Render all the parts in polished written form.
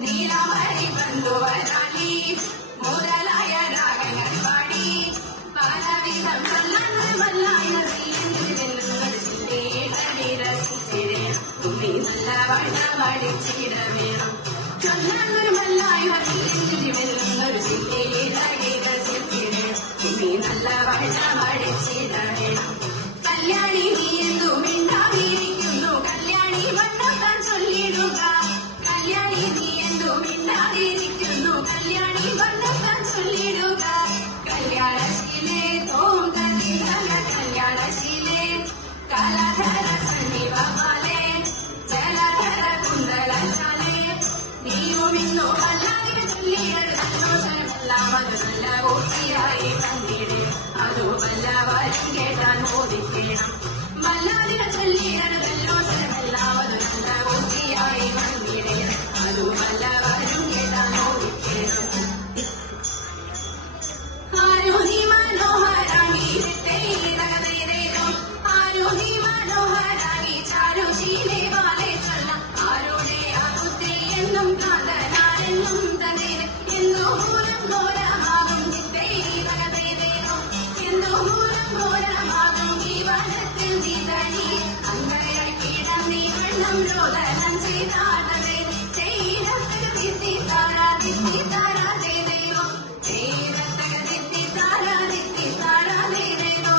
നീലമരി ബന്ധുവരാളി മുതലായ രാഗങ്ങൾ പാടി പലവിധം മല്ലായ രസിച്ചിടേ തുമ്പി നല്ല വണ്ണമടിച്ചിട വേണം ചൊല്ലൊരു മല്ലായ വെല്ലുന്നൊരു ചില്ലയെ രസിച്ചിടേ തുമ്പി നല്ല വണ്ണമടിച്ചിട വേണം കല്യാണി നീ എന്തു മിണ്ടാതിരിക്കുന്നു കല്യാണി വണ്ണത്താൻ ചൊല്ലിടുക കല്യാണി നീ എന്തു മിണ്ടാതിരിക്കുന്നു കല്യാണി വണ്ണത്താൻ ചൊല്ലിടുക കല്യാണശീലേ തോം തന്നില്ല കല്യാണശീലേ കലധര സന്നിവമാലേ ജലധര കുണ്ടലശാലേ നീയും ഇന്നു അല്ലാതെ ചൊല്ലിയത് സന്തോഷമെല്ലാം അത് നല്ല പൂർത്തിയായി പങ്കിടേ അതു വല്ലവരും കേട്ടാൻ മോദിക്കണം വല്ലാതിനെ ചൊല്ലിയത് സന്തോഷമെല്ലാം അത് നല്ല പൂർത്തിയായി പങ്കിടേ അതു വല്ലവരും കേട്ടാൻ മോദിക്കണം ആരു നീ മനോഹരാണി ആരു നീ മനോഹരാണി ചാരുശീലേ വാലേ ചൊല്ല ആരുടെ ആകുത്തേ എന്നും കാന്തനാരെന്നും തന്നെ എന്തോ മൂലം ഘോരമാകും എന്തോ മൂലം ഘോരമാകും ഈ വനത്തിൽ നീതണി അങ്ങയായി കിടന്നീ വെള്ളം രോദനം ചെയ്താടവേ ചെയ്തത്തക ദിത്തി താരാ ചെയ്തേവോ ചെയ്തത്തക ദിത്തി താരാ ചെയ്തേവോ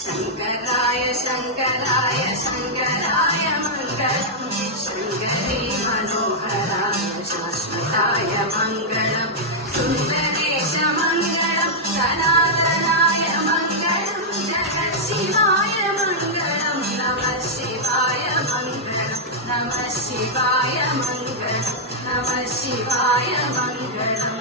ശങ്കരായ ശങ്കരായ ശങ്കരായ മംഗളം ശങ്കരേ മനോഹരായ ശാശ്വതായ മംഗളം സുന്ദരേശ മംഗളം സനാതനായ മംഗളം ജഗശിവായ മംഗളം നമഃ ശിവായ മംഗളം നമഃ ശിവായ മംഗളം നമഃ ശിവായ മംഗളം